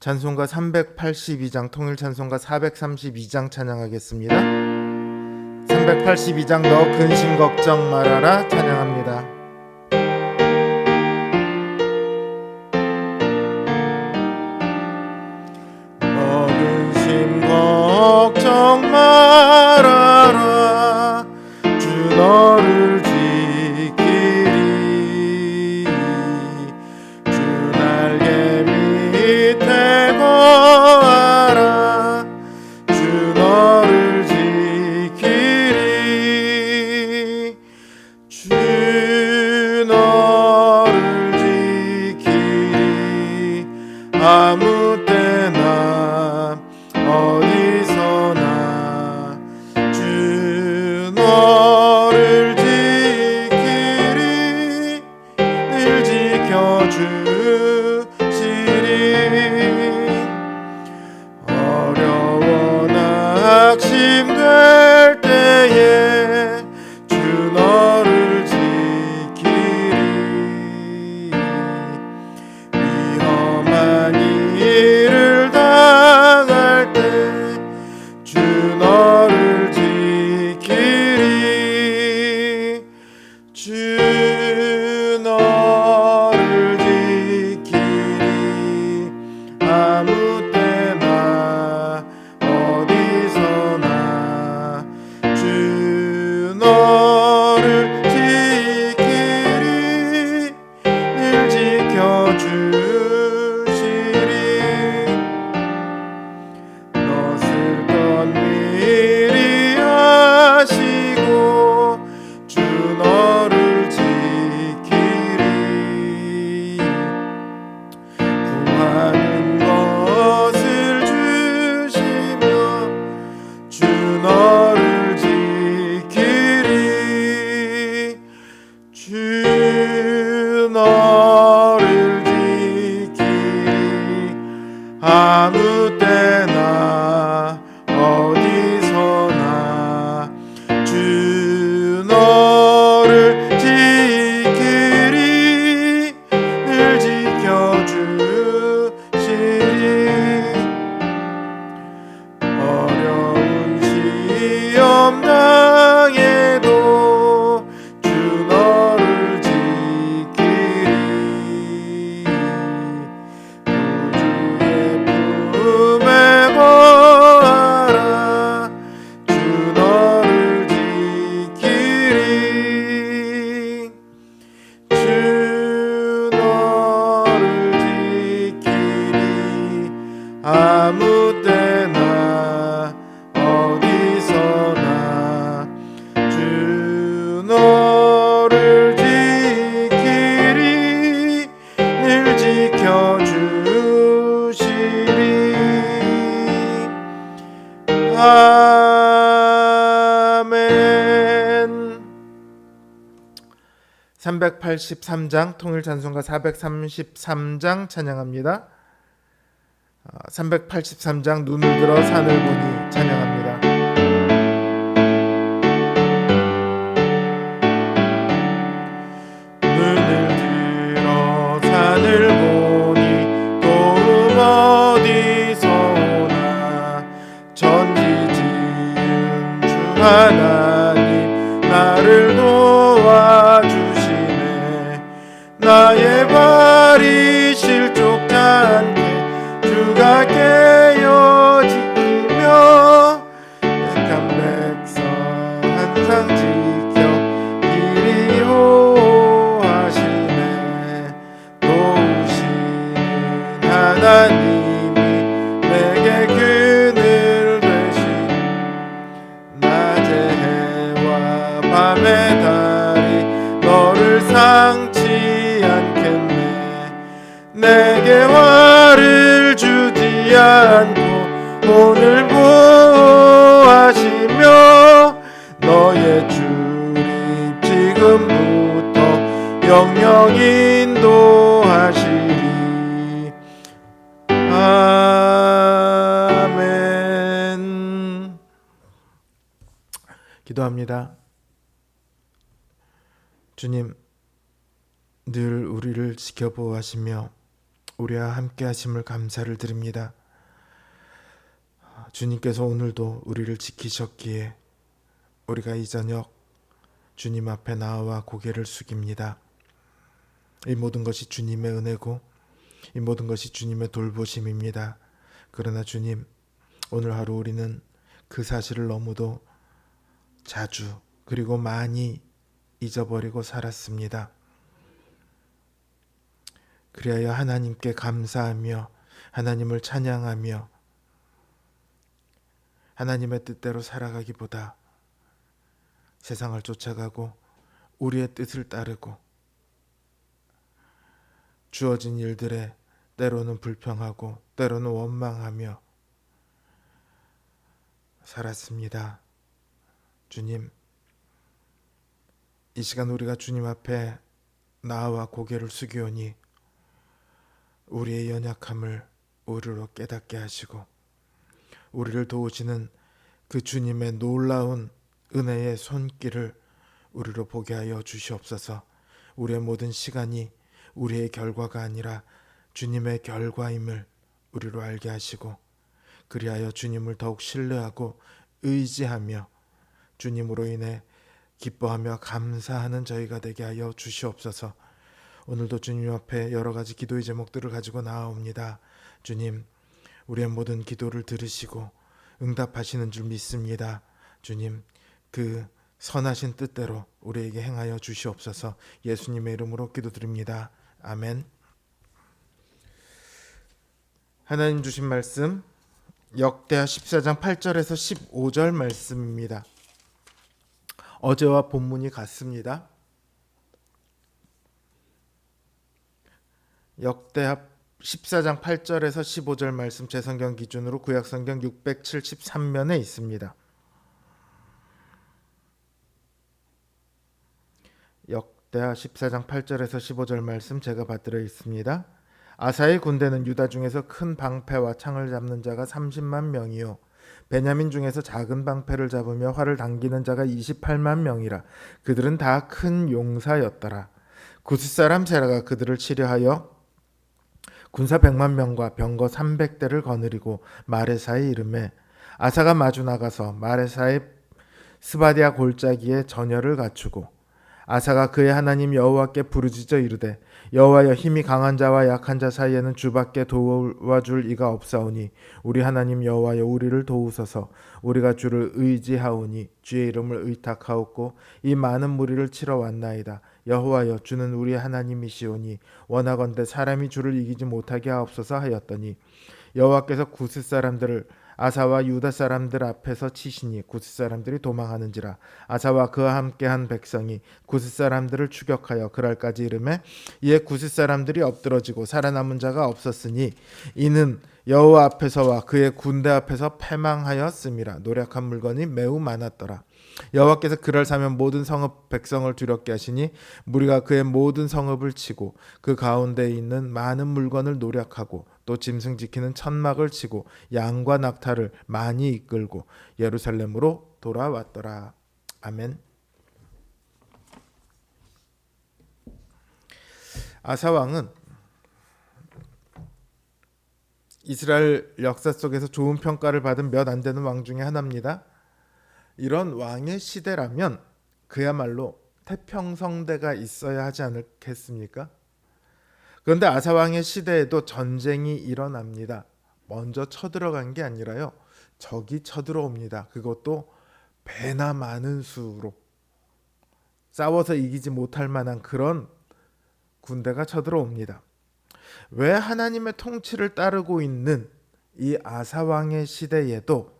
찬송가 382장, 통일 찬송가 432장 찬양하겠습니다. 382장 너 근심 걱정 말아라 찬양합니다. 너 근심 걱정 말아라 주 너를 지키리 주 날개 밑에 거하라 주 너를 지키리 주 너를 지키리 아무 때나 어디서나 주 너를 지키리 늘 지켜주시리 어려워 낙심될 때에 주 너를 지키리 위험한 일을 당할 때 주 너를 지키리 주 너를 지키리 아무 때나 어디서나 주 너를 지키리 늘 지켜주시리 너 슬픈 미리 하시고 주 너를 지키리 구하는 것을 주시며 주 너를 지키리 주 너를 지키리 아무 때나 어디서나 주 너를 지키리 늘 지켜주시리 어려운 시험 당해도 주 너를 지키리 구주의 품에 거하라 주 너를 지키리 주 너를 지키리 아무 때나 어디서나 주 너를 지키리 늘 지켜주시리 아멘. 383장 통일 찬송가 433장 찬양합니다. 383장 눈을 들어 산을 보니 찬양합니다. 눈을 들어 산을 보니 도움 어디서 오나 전지 지은 주 하나님 나를 도와주시네 나의 발이 실족지 않게 주가 깨어 지키며 약한 백성 항상 지켜 길이요 하시네 도우시는 하나님이 내게 그늘 되신 낮의 해와 밤의 달이 너를 상치 않겠네 내게 화를 주지 않고 오늘 보호하시며 너의 주님 지금부터 영영 인도하시리 아멘. 기도합니다. 주님 늘 우리를 지켜보호하시며 우리와 함께 하심을 감사를 드립니다. 주님께서 오늘도 우리를 지키셨기에 우리가 이 저녁 주님 앞에 나와 고개를 숙입니다. 이 모든 것이 주님의 은혜고 이 모든 것이 주님의 돌보심입니다. 그러나 주님, 오늘 하루 우리는 그 사실을 너무도 자주 그리고 많이 잊어버리고 살았습니다. 그리하여 하나님께 감사하며 하나님을 찬양하며 하나님의 뜻대로 살아가기보다 세상을 쫓아가고 우리의 뜻을 따르고 주어진 일들에 때로는 불평하고 때로는 원망하며 살았습니다. 주님, 이 시간 우리가 주님 앞에 나와 고개를 숙이오니 우리의 연약함을 우리로 깨닫게 하시고 우리를 도우시는 그 주님의 놀라운 은혜의 손길을 우리로 보게 하여 주시옵소서. 우리의 모든 시간이 우리의 결과가 아니라 주님의 결과임을 우리로 알게 하시고 그리하여 주님을 더욱 신뢰하고 의지하며 주님으로 인해 기뻐하며 감사하는 저희가 되게 하여 주시옵소서. 오늘도 주님 앞에 여러 가지 기도의 제목들을 가지고 나아옵니다. 주님, 우리의 모든 기도를 들으시고 응답하시는 줄 믿습니다. 주님, 그 선하신 뜻대로 우리에게 행하여 주시옵소서. 예수님의 이름으로 기도드립니다. 아멘. 하나님 주신 말씀 역대하 14장 8절에서 15절 말씀입니다. 어제와 본문이 같습니다. 역대하 14장 8절에서 15절 말씀 제 성경 기준으로 구약성경 673면에 있습니다. 역대하 14장 8절에서 15절 말씀 제가 받들어 있습니다. 아사의 군대는 유다 중에서 큰 방패와 창을 잡는 자가 30만 명이요 베냐민 중에서 작은 방패를 잡으며 활을 당기는 자가 28만 명이라. 그들은 다 큰 용사였더라. 구스 사람 세라가 그들을 치려하여 군사 100만 명과 병거 300대를 거느리고 마레사에 이르매 아사가 마주 나가서 마레사의 스바디아 골짜기에 전열을 갖추고 아사가 그의 하나님 여호와께 부르짖어 이르되 여호와여, 힘이 강한 자와 약한 자 사이에는 주밖에 도와줄 이가 없사오니 우리 하나님 여호와여, 우리를 도우소서. 우리가 주를 의지하오니 주의 이름을 의탁하옵고 이 많은 무리를 치러 왔나이다. 여호와여, 주는 우리 하나님이시오니 원하건대 사람이 주를 이기지 못하게 하옵소서 하였더니 여호와께서 구스 사람들을 아사와 유다 사람들 앞에서 치시니 구스 사람들이 도망하는지라. 아사와 그와 함께한 백성이 구스 사람들을 추격하여 그랄까지 이르매 이에 구스 사람들이 엎드러지고 살아남은 자가 없었으니 이는 여호와 앞에서와 그의 군대 앞에서 패망하였음이라. 노력한 물건이 매우 많았더라. 여호와께서 그를 사면 모든 성읍 백성을 두렵게 하시니 무리가 그의 모든 성읍을 치고 그 가운데에 있는 많은 물건을 노력하고 또 짐승 지키는 천막을 치고 양과 낙타를 많이 이끌고 예루살렘으로 돌아왔더라. 아멘. 아사 왕은 이스라엘 역사 속에서 좋은 평가를 받은 몇 안 되는 왕 중에 하나입니다. 이런 왕의 시대라면 그야말로 태평성대가 있어야 하지 않겠습니까? 그런데 아사 왕의 시대에도 전쟁이 일어납니다. 먼저 쳐들어간 게 아니라요, 적이 쳐들어옵니다. 그것도 배나 많은 수로 싸워서 이기지 못할 만한 그런 군대가 쳐들어옵니다. 왜 하나님의 통치를 따르고 있는 이 아사 왕의 시대에도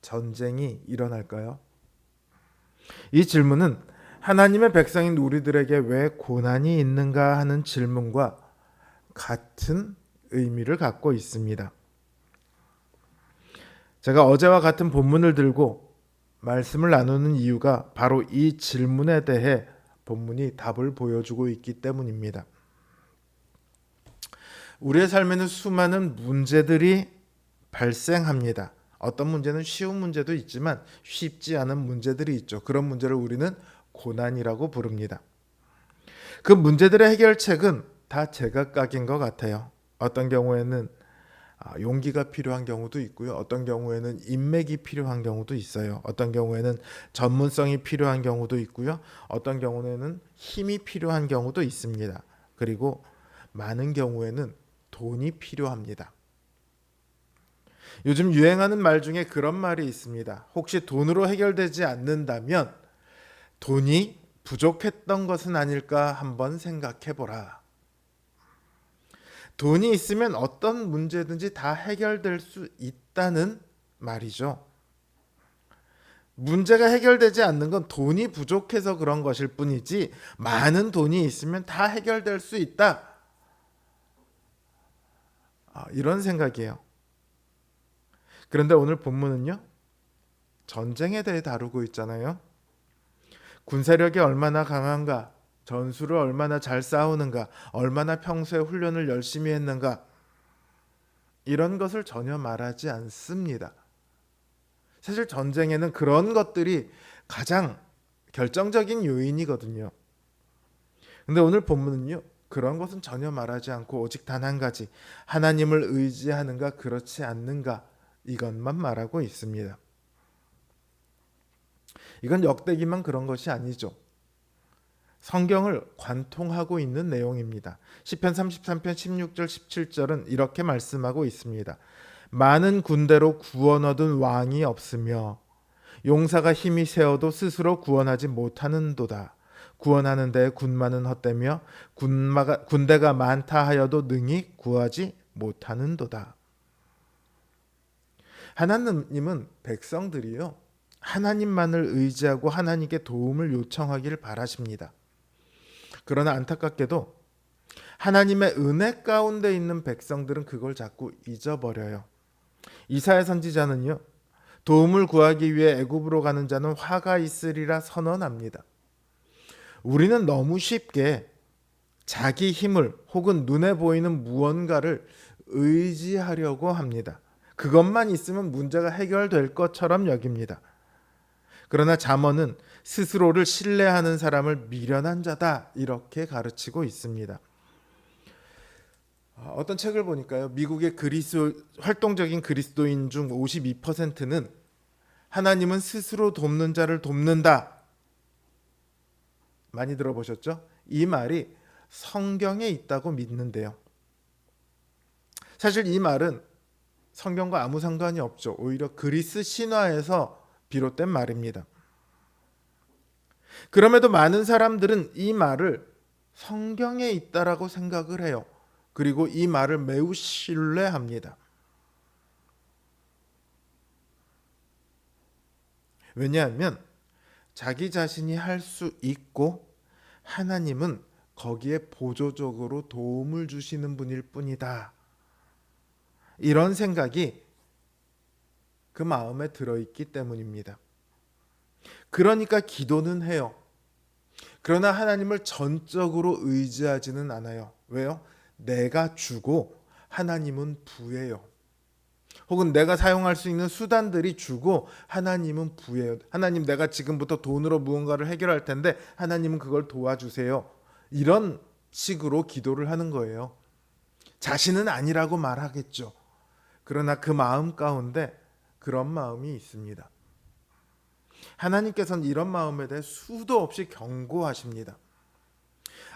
전쟁이 일어날까요? 이 질문은 하나님의 백성인 우리들에게 왜 고난이 있는가 하는 질문과 같은 의미를 갖고 있습니다. 제가 어제와 같은 본문을 들고 말씀을 나누는 이유가 바로 이 질문에 대해 본문이 답을 보여주고 있기 때문입니다. 우리의 삶에는 수많은 문제들이 발생합니다. 어떤 문제는 쉬운 문제도 있지만 쉽지 않은 문제들이 있죠. 그런 문제를 우리는 고난이라고 부릅니다. 그 문제들의 해결책은 다 제각각인 것 같아요. 어떤 경우에는 용기가 필요한 경우도 있고요. 어떤 경우에는 인맥이 필요한 경우도 있어요. 어떤 경우에는 전문성이 필요한 경우도 있고요. 어떤 경우에는 힘이 필요한 경우도 있습니다. 그리고 많은 경우에는 돈이 필요합니다. 요즘 유행하는 말 중에 그런 말이 있습니다. 혹시 돈으로 해결되지 않는다면 돈이 부족했던 것은 아닐까 한번 생각해 보라. 돈이 있으면 어떤 문제든지 다 해결될 수 있다는 말이죠. 문제가 해결되지 않는 건 돈이 부족해서 그런 것일 뿐이지 많은 돈이 있으면 다 해결될 수 있다. 이런 생각이에요. 그런데 오늘 본문은요, 전쟁에 대해 다루고 있잖아요. 군사력이 얼마나 강한가, 전술을 얼마나 잘 싸우는가, 얼마나 평소에 훈련을 열심히 했는가, 이런 것을 전혀 말하지 않습니다. 사실 전쟁에는 그런 것들이 가장 결정적인 요인이거든요. 근데 오늘 본문은요, 그런 것은 전혀 말하지 않고 오직 단 한 가지, 하나님을 의지하는가 그렇지 않는가, 이것만 말하고 있습니다. 이건 역대기만 그런 것이 아니죠. 성경을 관통하고 있는 내용입니다. 시편 33편 16절 17절은 이렇게 말씀하고 있습니다. 많은 군대로 구원 얻은 왕이 없으며 용사가 힘이 세어도 스스로 구원하지 못하는도다. 구원하는 데에 군마는 헛되며 군대가 많다 하여도 능히 구하지 못하는도다. 하나님은 백성들이요, 하나님만을 의지하고 하나님께 도움을 요청하기를 바라십니다. 그러나 안타깝게도 하나님의 은혜 가운데 있는 백성들은 그걸 자꾸 잊어버려요. 이사야 선지자는요, 도움을 구하기 위해 애굽으로 가는 자는 화가 있으리라 선언합니다. 우리는 너무 쉽게 자기 힘을 혹은 눈에 보이는 무언가를 의지하려고 합니다. 그것만 있으면 문제가 해결될 것처럼 여깁니다. 그러나 잠언은 스스로를 신뢰하는 사람을 미련한 자다, 이렇게 가르치고 있습니다. 어떤 책을 보니까요, 미국의 활동적인 그리스도인 중 52%는 하나님은 스스로 돕는 자를 돕는다. 많이 들어보셨죠? 이 말이 성경에 있다고 믿는데요. 사실 이 말은 성경과 아무 상관이 없죠. 오히려 그리스 신화에서 비롯된 말입니다. 그럼에도 많은 사람들은 이 말을 성경에 있다라고 생각을 해요. 그리고 이 말을 매우 신뢰합니다. 왜냐하면 자기 자신이 할 수 있고 하나님은 거기에 보조적으로 도움을 주시는 분일 뿐이다. 이런 생각이 그 마음에 들어있기 때문입니다. 그러니까 기도는 해요. 그러나 하나님을 전적으로 의지하지는 않아요. 왜요? 내가 주고 하나님은 부해요. 혹은 내가 사용할 수 있는 수단들이 주고 하나님은 부해요. 하나님, 내가 지금부터 돈으로 무언가를 해결할 텐데 하나님은 그걸 도와주세요. 이런 식으로 기도를 하는 거예요. 자신은 아니라고 말하겠죠. 그러나 그 마음 가운데 그런 마음이 있습니다. 하나님께서는 이런 마음에 대해 수도 없이 경고하십니다.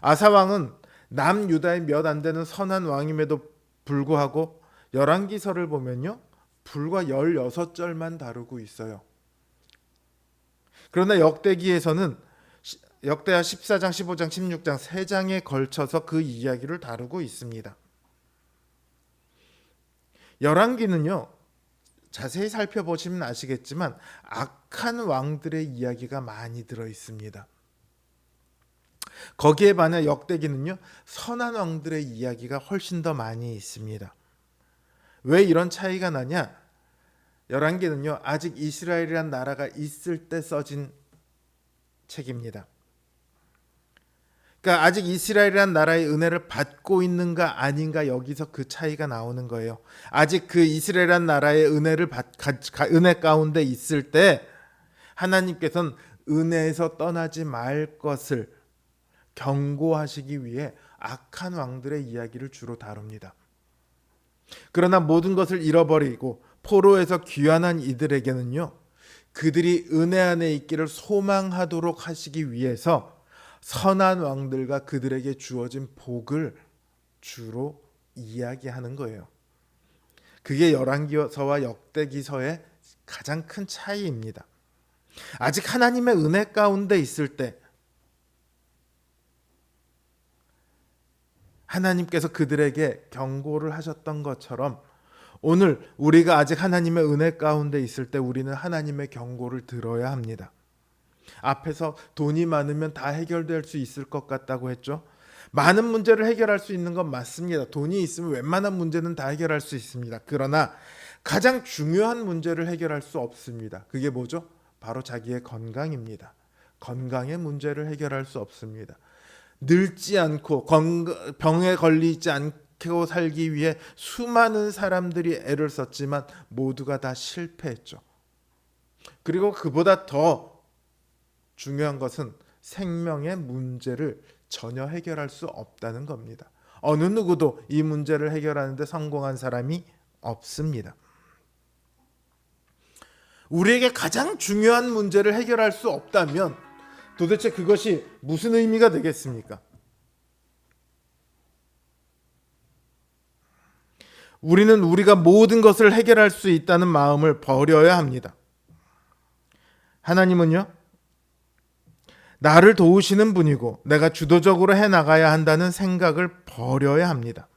아사왕은 남유다의 몇 안 되는 선한 왕임에도 불구하고 열왕기서를 보면요, 불과 16절만 다루고 있어요. 그러나 역대기에서는 역대하 14장, 15장, 16장 3장에 걸쳐서 그 이야기를 다루고 있습니다. 열왕기는요, 자세히 살펴보시면 아시겠지만 악한 왕들의 이야기가 많이 들어 있습니다. 거기에 반해 역대기는요, 선한 왕들의 이야기가 훨씬 더 많이 있습니다. 왜 이런 차이가 나냐? 열왕기는요, 아직 이스라엘이란 나라가 있을 때 써진 책입니다. 그러니까 아직 이스라엘이란 나라의 은혜를 받고 있는가 아닌가, 여기서 그 차이가 나오는 거예요. 아직 그 이스라엘이란 나라의 은혜 가운데 있을 때 하나님께서는 은혜에서 떠나지 말 것을 경고하시기 위해 악한 왕들의 이야기를 주로 다룹니다. 그러나 모든 것을 잃어버리고 포로에서 귀환한 이들에게는요, 그들이 은혜 안에 있기를 소망하도록 하시기 위해서 선한 왕들과 그들에게 주어진 복을 주로 이야기하는 거예요. 그게 열왕기서와 역대기서의 가장 큰 차이입니다. 아직 하나님의 은혜 가운데 있을 때 하나님께서 그들에게 경고를 하셨던 것처럼 오늘 우리가 아직 하나님의 은혜 가운데 있을 때 우리는 하나님의 경고를 들어야 합니다. 앞에서 돈이 많으면 다 해결될 수 있을 것 같다고 했죠. 많은 문제를 해결할 수 있는 건 맞습니다. 돈이 있으면 웬만한 문제는 다 해결할 수 있습니다. 그러나 가장 중요한 문제를 해결할 수 없습니다. 그게 뭐죠? 바로 자기의 건강입니다. 건강의 문제를 해결할 수 없습니다. 늙지 않고 병에 걸리지 않고 살기 위해 수많은 사람들이 애를 썼지만 모두가 다 실패했죠. 그리고 그보다 더 중요한 것은 생명의 문제를 전혀 해결할 수 없다는 겁니다. 어느 누구도 이 문제를 해결하는데 성공한 사람이 없습니다. 우리에게 가장 중요한 문제를 해결할 수 없다면 도대체 그것이 무슨 의미가 되겠습니까? 우리는 우리가 모든 것을 해결할 수 있다는 마음을 버려야 합니다. 하나님은요, 나를 도우시는 분이고 내가 주도적으로 해나가야 한다는 생각을 버려야 합니다.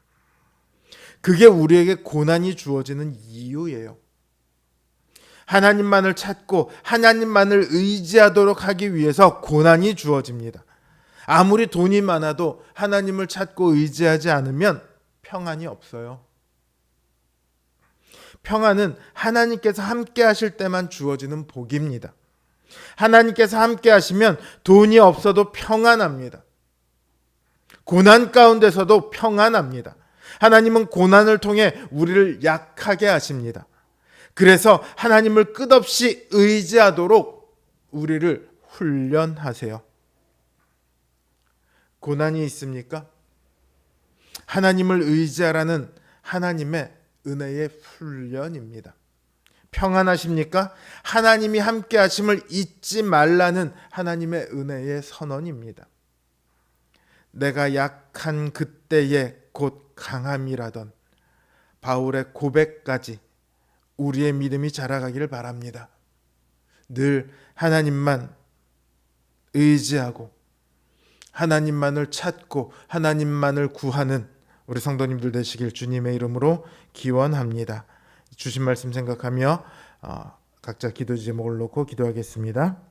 그게 우리에게 고난이 주어지는 이유예요. 하나님만을 찾고 하나님만을 의지하도록 하기 위해서 고난이 주어집니다. 아무리 돈이 많아도 하나님을 찾고 의지하지 않으면 평안이 없어요. 평안은 하나님께서 함께 하실 때만 주어지는 복입니다. 하나님께서 함께 하시면 돈이 없어도 평안합니다. 고난 가운데서도 평안합니다. 하나님은 고난을 통해 우리를 약하게 하십니다. 그래서 하나님을 끝없이 의지하도록 우리를 훈련하세요. 고난이 있습니까? 하나님을 의지하라는 하나님의 은혜의 훈련입니다. 평안하십니까? 하나님이 함께 하심을 잊지 말라는 하나님의 은혜의 선언입니다. 내가 약한 그때에 곧 강함이라던 바울의 고백까지 우리의 믿음이 자라가기를 바랍니다. 늘 하나님만 의지하고 하나님만을 찾고 하나님만을 구하는 우리 성도님들 되시길 주님의 이름으로 기원합니다. 주신 말씀 생각하며 각자 기도 제목을 놓고 기도하겠습니다.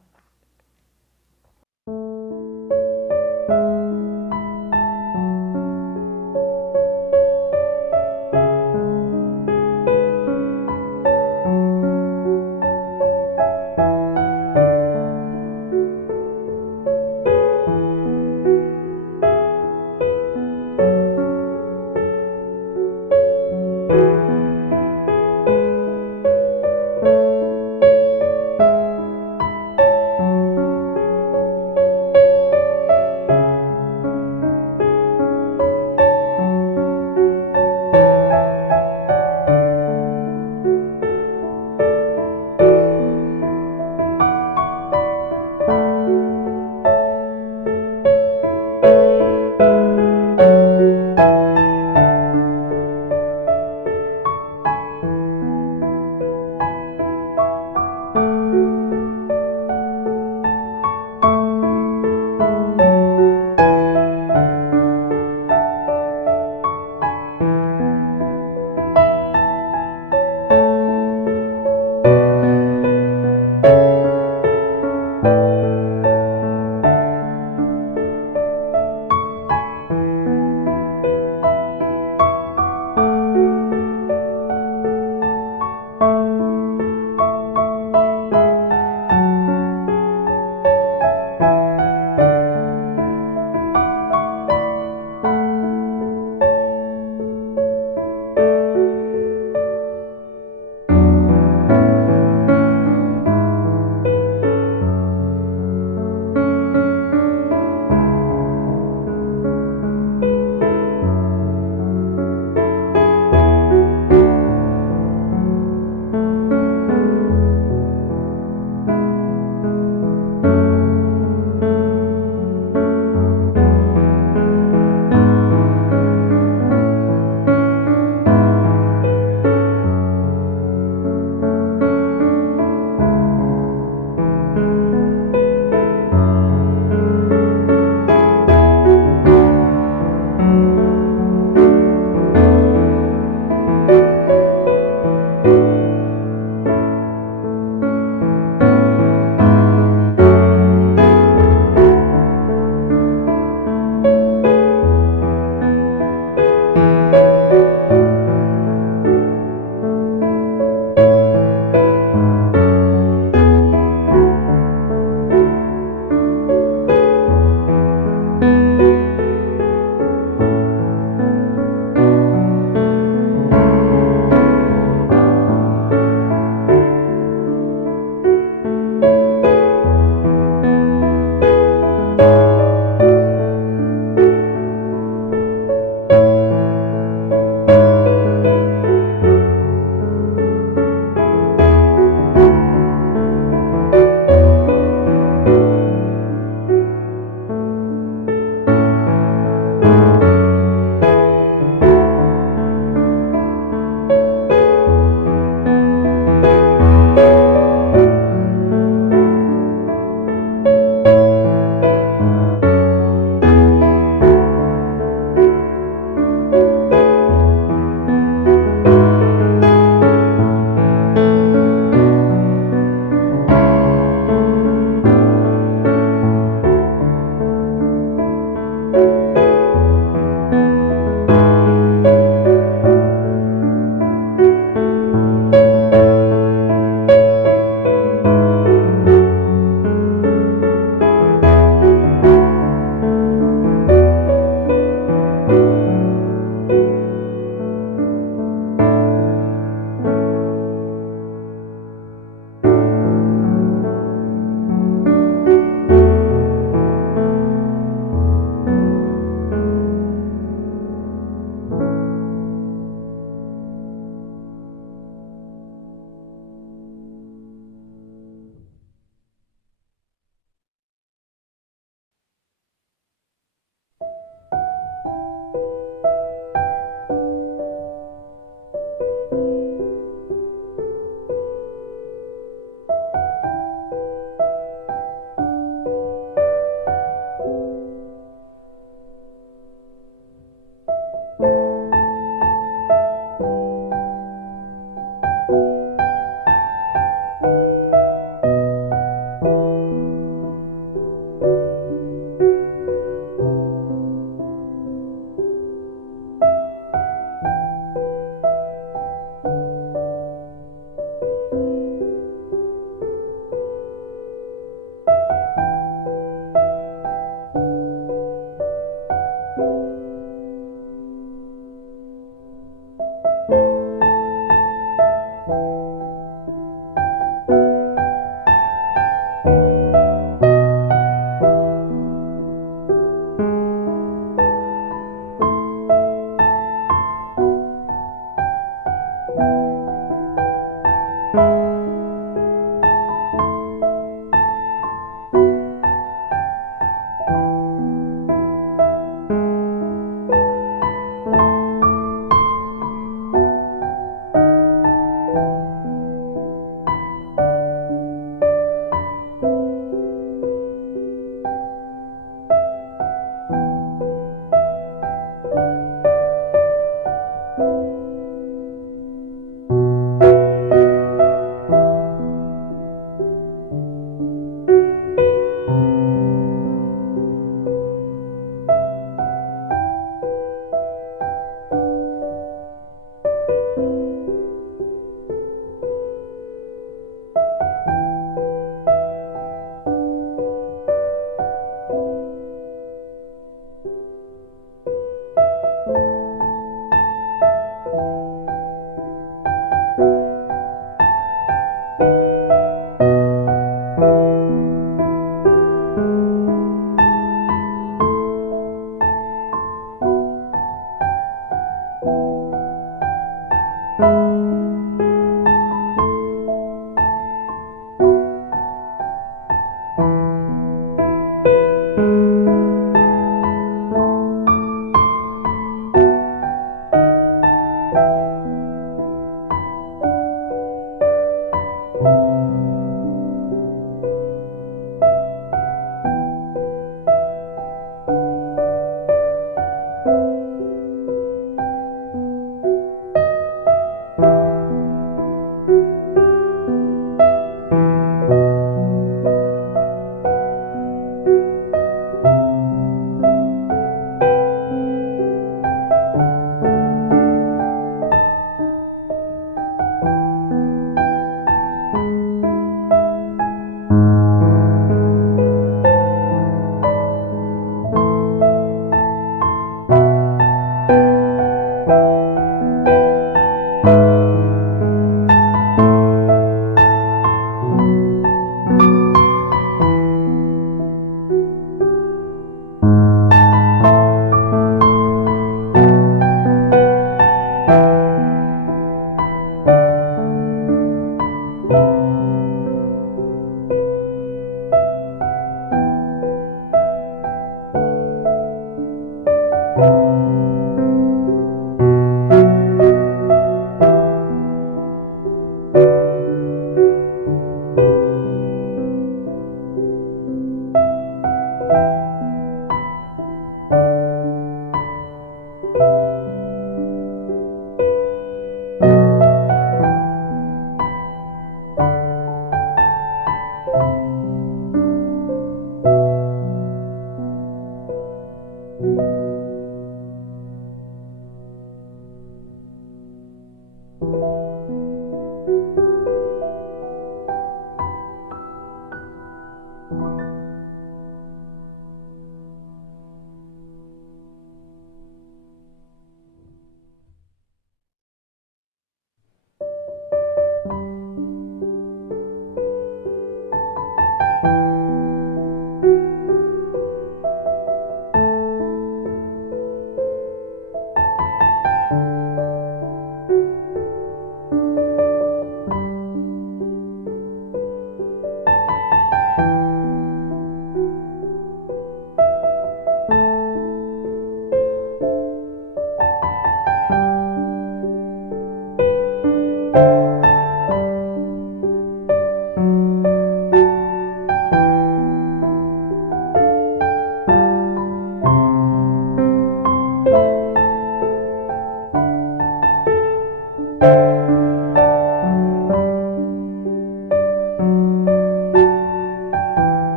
you.